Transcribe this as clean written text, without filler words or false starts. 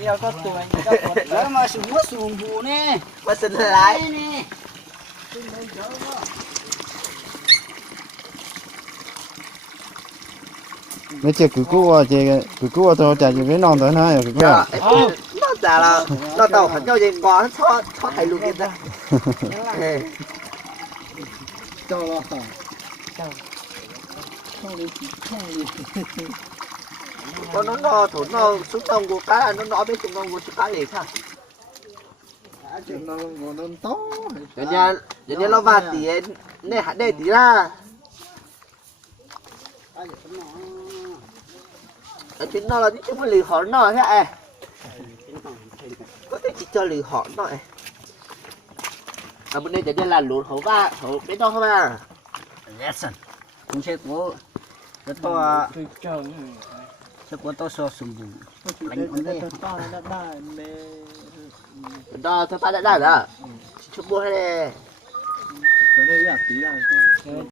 Yêu có tuổi có tuổi Đó mà súng mất súng bù nè. Mà xin lại nè. mấy chiếc cứ cua tôi trả cho cái non tới này cứ Dạ, cua nó giả là nó tàu hẳn cho gì ngó cho thầy luôn kia ta. Cho lo. Còn nó thốn nó xuống tông của cá nó bên xuống tông của cá lì sao? nó to Giờ nhà nó vào tí này hạt đây tí ra. Chuyện nó là chúng lì họ nó thế à? Có thể chỉ cho lì họ nó. À bên đây giờ là lúa hổ ba hổ bên đó không à? Yes. Cũng sẽ có cái to sẽ có to so súng bù. Đó thôi ta đã rồi. Chụp bùa hay nè. Ở đây là tí là